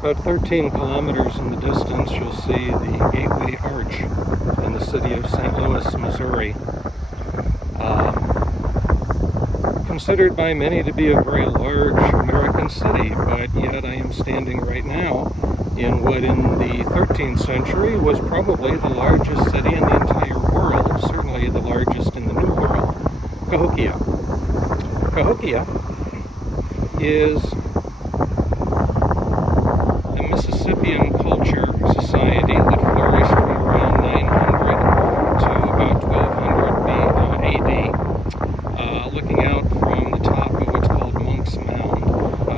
About 13 kilometers in the distance, you'll see the Gateway Arch in the city of St. Louis, Missouri. Considered by many to be a very large American city, but yet I am standing right now in what in the 13th century was probably the largest city in the entire world, certainly the largest in the New World, Cahokia. Cahokia is a Mississippian culture society that flourished from around 900 to about 1200 AD. Looking out from the top of what's called Monk's Mound,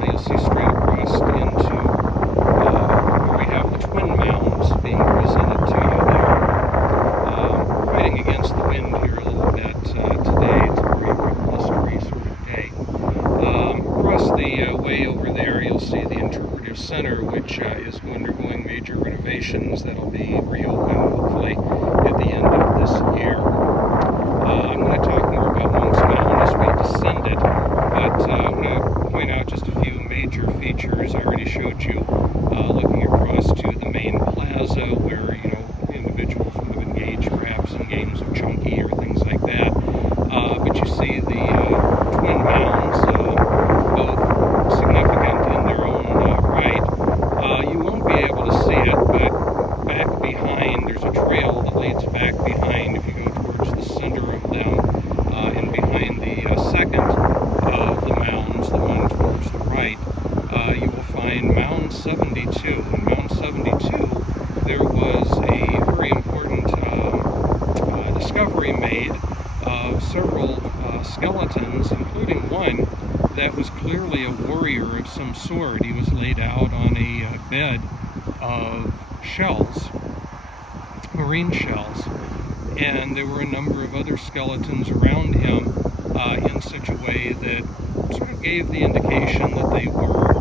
you'll see straight across into where we have the twin mounds being presented to you there. Fighting against the wind here a little bit today. It's a very blustery sort of day. Across the way over there, you'll see the Interpretive Center, which is undergoing major renovations that'll be reopened hopefully at the end of this year. I'm going to talk more about Monk's Mound as we descend it, but I'm going to point out just a few major features I already showed you. Looking across to the main plaza where, you know, individuals would have engaged perhaps in games of chunky or things like that. But you see the twin mounds, both significant in their own right. You won't be able to see it, but back behind, there's a trail that leads back behind if you go towards the center of them, and behind the second of the mounds, the one towards the right, you will find Mound 72. In Mound 72, there was a very important discovery made of several skeletons, including one that was clearly a warrior of some sort. He was laid out on a bed of shells, marine shells, and there were a number of other skeletons around him in such a way that sort of gave the indication that they were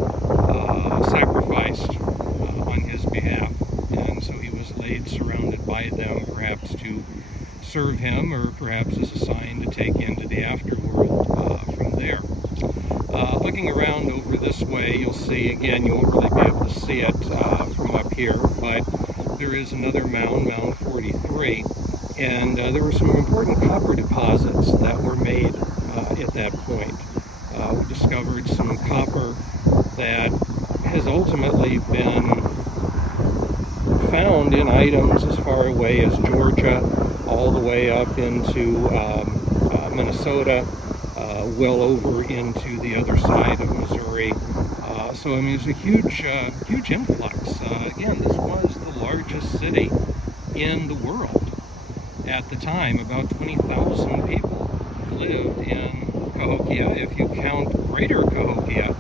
sacrificed on his behalf, and so he was laid surrounded by them, perhaps to serve him or perhaps as a sign to take into the afterworld from there. Looking around over this way, you'll see, again, you won't really be able to see it from up here, but there is another mound, Mound 43, and there were some important copper deposits that were made at that point. We discovered some copper that has ultimately been found in items as far away as Georgia, all the way up into Minnesota, well over into the other side of Missouri. So I mean, it's a huge influx. Again, this was the largest city in the world at the time. About 20,000 people lived in Cahokia, if you count Greater Cahokia,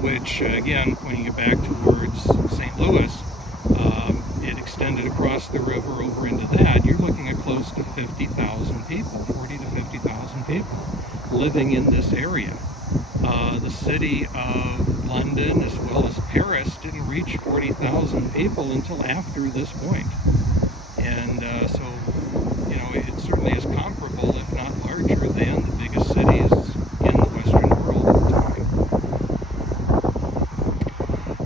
which again, pointing it back towards St. Louis, it extended across the river over into that. You're looking at close to 50,000 people, 40 to 50,000 people living in this area. The city of London as well as Paris didn't reach 40,000 people until after this point. And so, you know, it certainly is comparable, if not larger, than the biggest cities in the Western world at the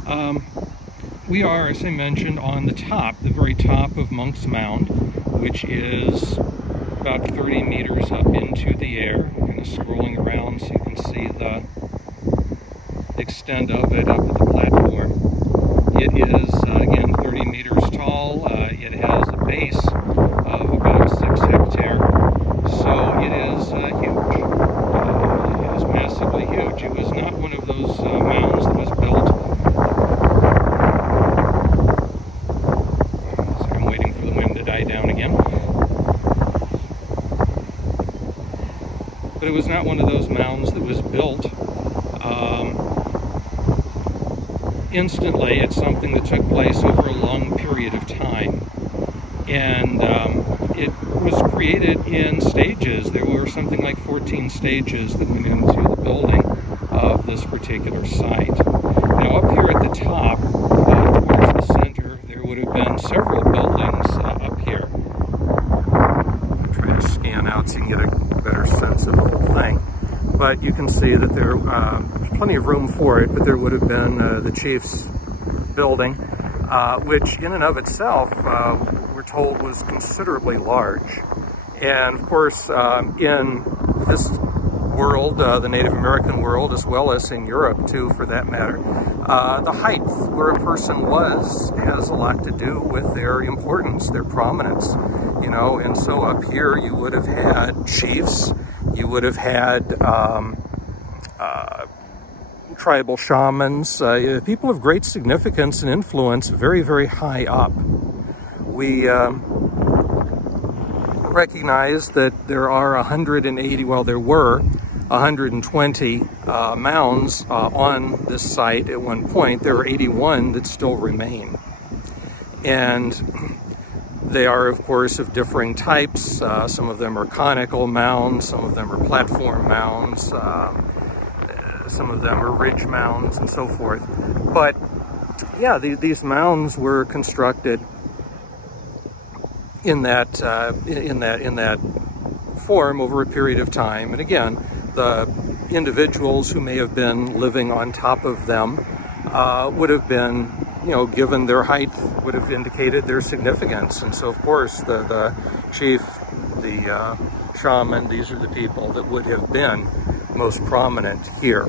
time. We are, as I mentioned, on the top, the very top of Monk's Mound, which is about 30 meters up into the air. I'm kind of scrolling around so you can see the extent of it up at the platform. It is, again, 30 meters tall. It has a base of about 6 hectares, so it is huge. It is massively huge. It was not one of those mounds that was built. Sorry, I'm waiting for the wind to die down again. But it was not one of those mounds that was built instantly. It's something that took place over a long period of time, and it was created in stages. There were something like 14 stages that went into the building of this particular site. Now up here at the top, towards the center, there would have been several buildings up here. I'll try to scan out so you can get a better sense of the whole thing. But you can see that there plenty of room for it, but there would have been the chief's building, which in and of itself, we're told, was considerably large. And of course, in this world, the Native American world, as well as in Europe too, for that matter, the height where a person was has a lot to do with their importance, their prominence, you know. And so up here you would have had chiefs, you would have had tribal shamans, people of great significance and influence very, very high up. We recognize that there are 180, well, there were 120 mounds on this site at one point. There are 81 that still remain. And they are, of course, of differing types. Some of them are conical mounds, some of them are platform mounds, some of them are ridge mounds, and so forth. But yeah, these mounds were constructed in that form over a period of time. And again, the individuals who may have been living on top of them would have been, you know, given their height, would have indicated their significance. And so, of course, the chief, the shaman, these are the people that would have been most prominent here.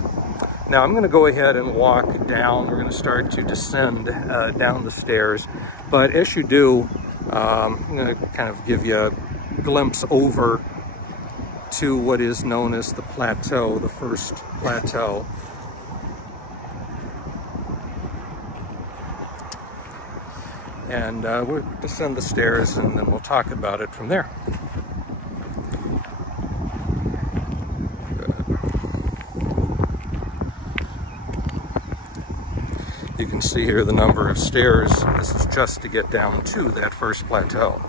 Now, I'm going to go ahead and walk down. We're going to start to descend down the stairs. But as you do, I'm going to kind of give you a glimpse over to what is known as the plateau, the first plateau. And we'll descend the stairs and then we'll talk about it from there. You can see here the number of stairs. This is just to get down to that first plateau.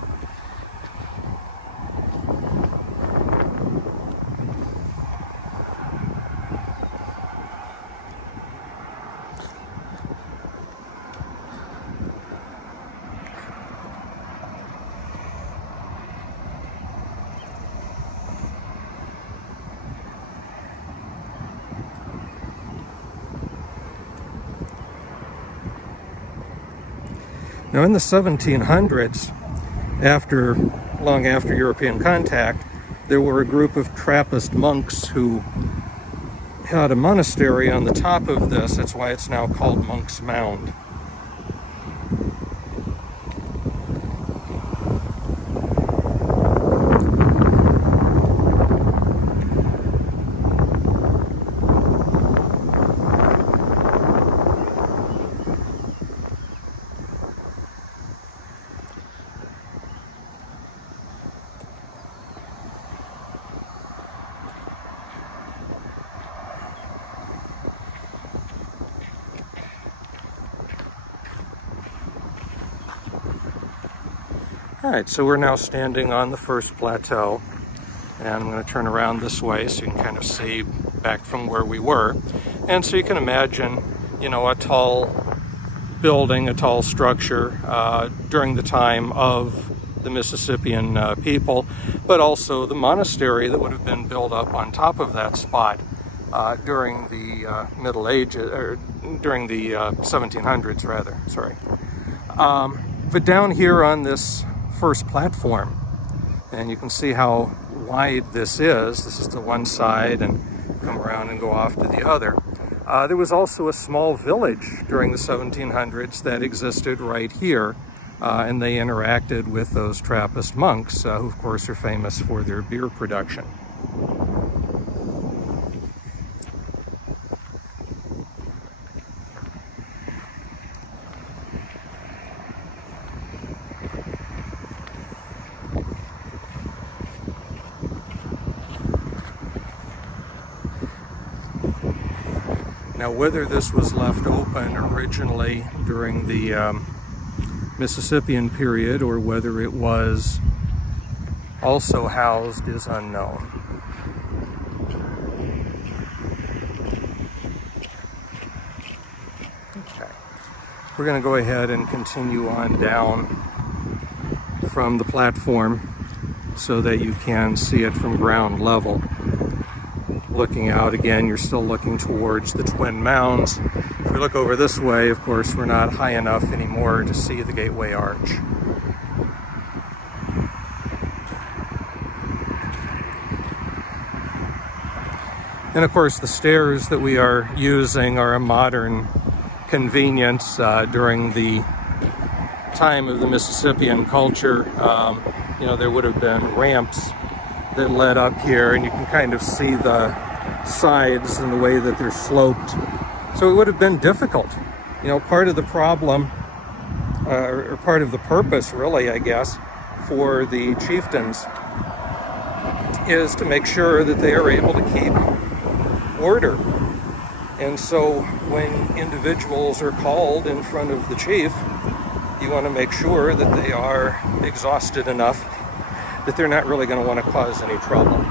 Now, in the 1700s, long after European contact, there were a group of Trappist monks who had a monastery on the top of this. That's why it's now called Monk's Mound. All right, so we're now standing on the first plateau, and I'm going to turn around this way so you can kind of see back from where we were. And so you can imagine, you know, a tall building, a tall structure during the time of the Mississippian people, but also the monastery that would have been built up on top of that spot during the Middle Ages, or during the 1700s rather, sorry. But down here on this first platform, and you can see how wide this is. This is the one side, and come around and go off to the other. There was also a small village during the 1700s that existed right here, and they interacted with those Trappist monks, who of course are famous for their beer production. Now, whether this was left open originally during the Mississippian period or whether it was also housed is unknown. Okay, we're going to go ahead and continue on down from the platform so that you can see it from ground level. looking out again, you're still looking towards the Twin Mounds. If we look over this way, of course, we're not high enough anymore to see the Gateway Arch. And of course, the stairs that we are using are a modern convenience. During the time of the Mississippian culture, you know, there would have been ramps that led up here, and you can kind of see the sides and the way that they're sloped. So it would have been difficult. You know, part of the problem, or part of the purpose, really, I guess, for the chieftains is to make sure that they are able to keep order. And so when individuals are called in front of the chief, you want to make sure that they are exhausted enough that they're not really going to want to cause any trouble.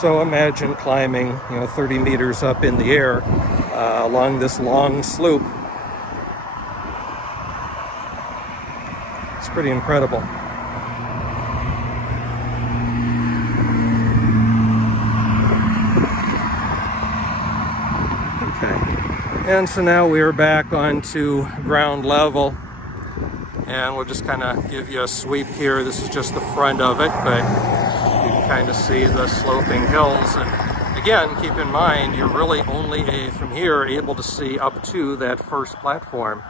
So imagine climbing, you know, 30 meters up in the air along this long slope. It's pretty incredible. And so now we are back onto ground level, and we'll just kind of give you a sweep here. This is just the front of it, but you can kind of see the sloping hills. And again, keep in mind, you're really only from here able to see up to that first platform.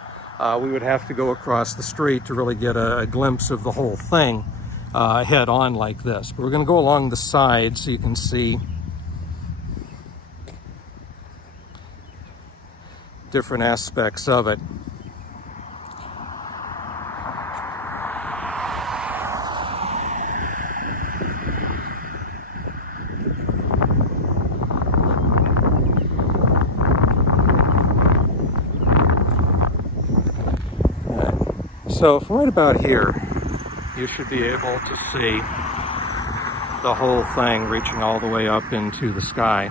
We would have to go across the street to really get a glimpse of the whole thing head on like this. But we're going to go along the side so you can see different aspects of it. So from right about here, you should be able to see the whole thing reaching all the way up into the sky.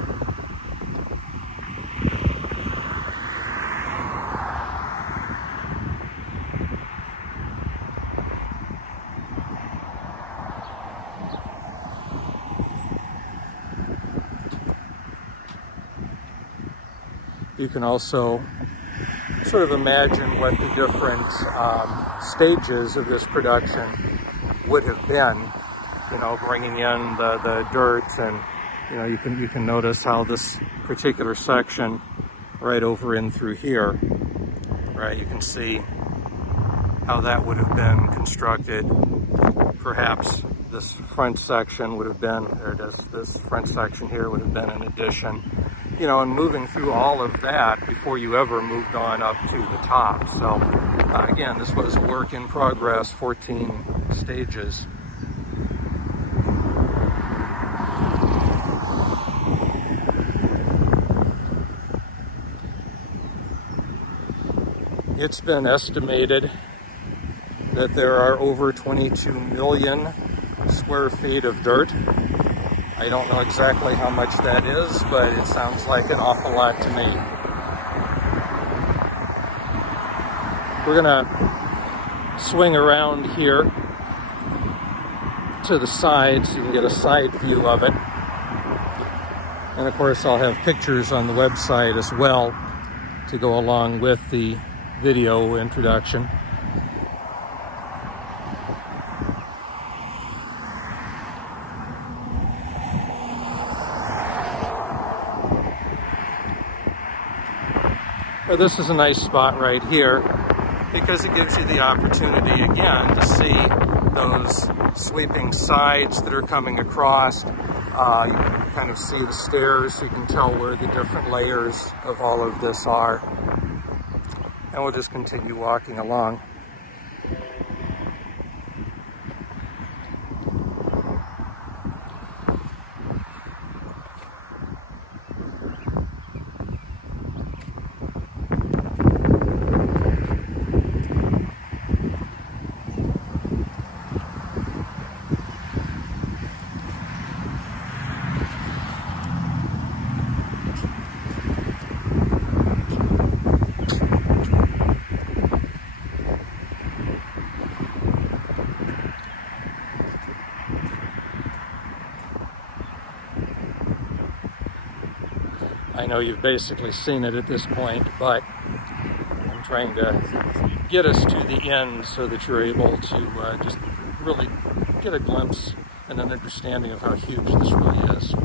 You can also sort of imagine what the different stages of this production would have been, you know, bringing in the dirt, and you know, you can notice how this particular section right over in through here, right, you can see how that would have been constructed. Perhaps this front section would have been, there it is, this front section here would have been an addition. You know, and moving through all of that before you ever moved on up to the top. So again, this was a work in progress, 14 stages. It's been estimated that there are over 22 million square feet of dirt. I don't know exactly how much that is, but it sounds like an awful lot to me. We're gonna swing around here to the side so you can get a side view of it. And of course, I'll have pictures on the website as well to go along with the video introduction. This is a nice spot right here because it gives you the opportunity again to see those sweeping sides that are coming across. You can kind of see the stairs, so you can tell where the different layers of all of this are. And we'll just continue walking along. I know you've basically seen it at this point, but I'm trying to get us to the end so that you're able to just really get a glimpse and an understanding of how huge this really is.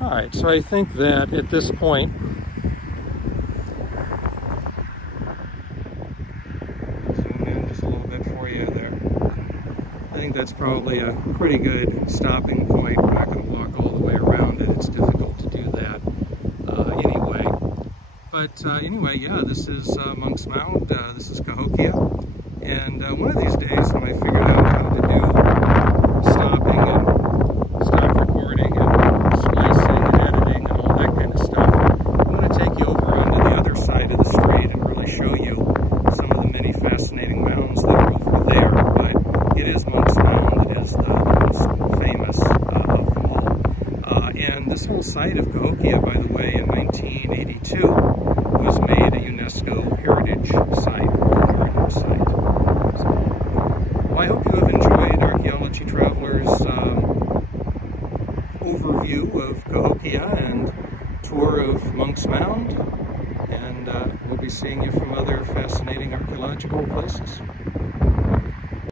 All right, so I think that at this point, zoom in just a little bit for you there. I think that's probably a pretty good stopping point. We're not going to walk all the way around it. It's difficult to do that anyway. But anyway, yeah, this is Monk's Mound. This is Cahokia. And one of these days when I figured out how to do stopping and stop recording and splicing and editing and all that kind of stuff, I'm going to take you over onto the other side of the street and really show you some of the many fascinating mounds that are over there. But it is Monk's Mound that is the most famous of them all. And this whole site of Cahokia, by the way, in 1982 was made a UNESCO Heritage Site. Well, I hope you have enjoyed Archaeology Traveler's overview of Cahokia and tour of Monk's Mound, and we'll be seeing you from other fascinating archaeological places.